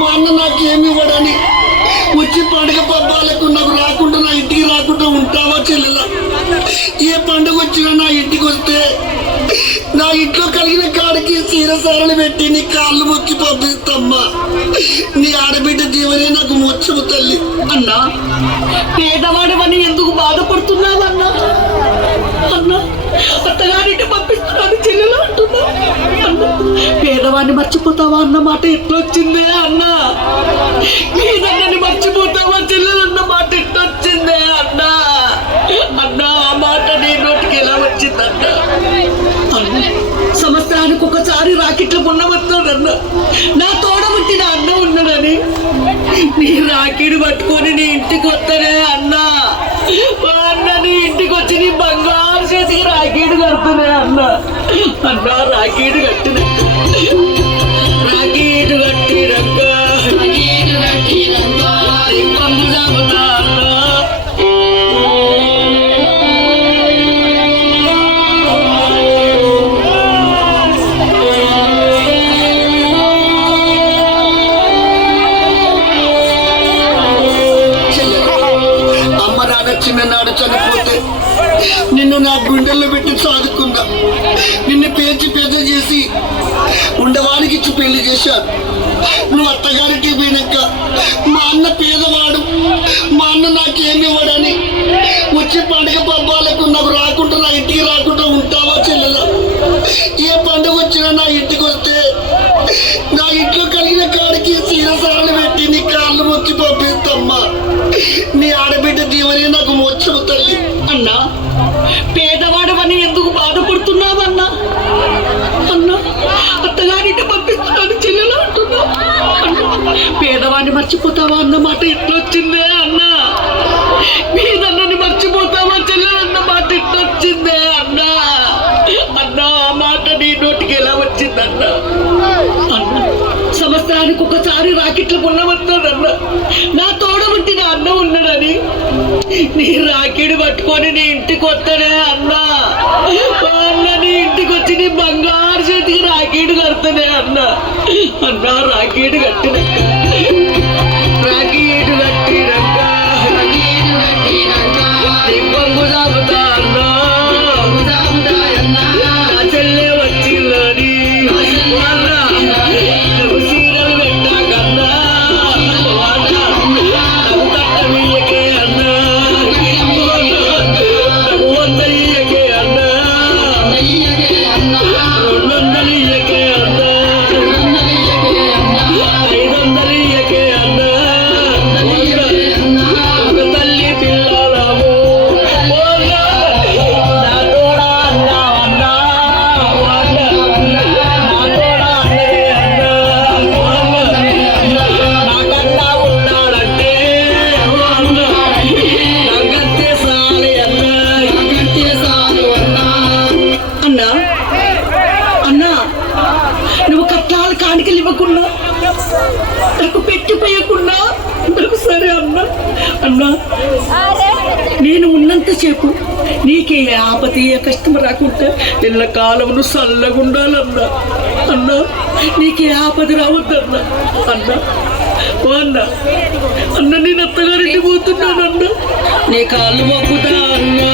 మా అన్న నాకేమి ఇవ్వడని వచ్చి పండుగ పబ్బాలకు నాకు రాకుండా నా ఇంటికి రాకుండా ఉంటావా చెల్లెలా? ఏ పండుగ వచ్చినా నా ఇంటికి వస్తే నా ఇంట్లో కలిగిన కాడికి చీరసారలు పెట్టి నీ కాళ్ళు మొక్కి పంపిస్తమ్మా. నీ ఆడబిడ్డ జీవనే నాకు మోక్షము తల్లి. అన్నా, పేదవాడవని ఎందుకు బాధపడుతున్నావన్నా? అన్నా, అత్తగారింటి పంపిస్తున్నాను చెల్లెలు అంటున్నా. అన్నా, పేదవాడిని మర్చిపోతావా అన్న మాట ఎట్లొచ్చిందే అన్నా? పేదవాడిని మర్చిపోతావా చెల్లెలు అన్న మాట ఎట్లొచ్చిందే అన్నా? అన్నా, ఆ మాట నీ నోటికి ఎలా వచ్చిందన్నా? సంవత్సరానికి ఒకసారి రాకెట్లు ఉన్నవస్తాడన్నా. నా తోడబుట్టిన అన్న ఉన్నాడని నీ రాకెట్ పట్టుకొని నీ ఇంటికి వస్తానే అన్నా. అన్న నీ ఇంటికి వచ్చి నీ బంగారు చేతికి రాకెట్ కడుతున్నా అన్నా. అన్నా, రాకెట్ కట్టిన రాకెట్ కట్టినాక చిన్ననాడు చనిపోతే నిన్ను నా గుండెల్లో పెట్టి సాదుకుందా. నిన్ను పేర్చి పెద్ద చేసి ఉండవానికి ఇచ్చి పెళ్లి చేశాను. నువ్వు అత్తగారికి పోయినాక మా అన్న పేదవాడు, మా అన్న నాకేమి ఇవ్వడని వచ్చి పండుగ పబ్బాలకు నాకు రాకుండా నా ఇంటికి రాకుండా ఉంటావా చెల్లెలా? ఏ పండుగ వచ్చినా నా ఇంటికి వస్తే నా ఇంట్లో కలిగిన కాడికి చీరసారలు పెట్టి నీ కాళ్ళు మొక్కి పంపిస్తమ్మా. నీ ఆడబిడ్డ దీవనే నాకు మోక్షము తల్లి. అన్నా, పేదవాడవని ఎందుకు బాధపడుతున్నావన్నా? అన్నా, అత్తగారింటి పంపిస్తున్నాను చెల్లెలు అంటున్నా. పేదవాడిని మర్చిపోతావా అన్న మాట ఎట్లొచ్చిందే అన్నా? పేదన్నని మర్చిపోతావా చెల్లెలు అన్న మాట ఎట్లొచ్చిందే అన్నా? అన్నా, ఆ మాట నీ నోటికి ఎలా వచ్చిందన్నా? అన్నా, సంవత్సరానికి ఒకసారి రాకెట్లు ఉన్నవస్తాడన్నా. నా తోడబుట్టిన అన్న ఉన్నాడని నీ రాకెట్ పట్టుకొని నీ ఇంటికి వస్తాడే అన్నా. అన్న, నీ ఇంటికి వచ్చి నీ బంగారు చేతికి రాకెట్ కడతానే అన్నా. అన్నా, రాకెట్ కట్టిన రాకెట్ కట్టినాక నీ పంగు సాగుతా అన్నా. నా చెల్లె వచ్చిందని నువ్వు సీరలు పెట్టాకన్నా. నువ్వు కట్టమీయకే అన్నా. నువ్వు 100 ఇయ్యకే అన్నా. 200 ఇయ్యకే అన్నా. 500 ఇయ్యకే అన్నా. ఒక తల్లి పిల్లలము నా తోడా అన్నా అన్నా. నా తోడా అన్నదే అన్నా. నాకన్నా ఉన్నాడంటే నాకంతే సాలి అన్నా. అన్నా, అన్నా, నువ్వు కట్టాలు కాணிకలు ఇవ్వకున్నా, నాకు పెట్టిపోయకున్నా నాకు సరే అన్నా. అన్నా, నేను ఉన్నంతసేపు నీకే ఆపద ఏ కష్టం రాకుండా నిన్న కాలమును చల్లగుండాలన్నా. అన్నా, నీకే ఆపద రావద్దన్నా. అన్నా, ఓ అన్నా, అన్న నేను అత్తగారింటి పోతున్నానన్నా. నీ కాళ్ళు మొక్కుతా అన్నా.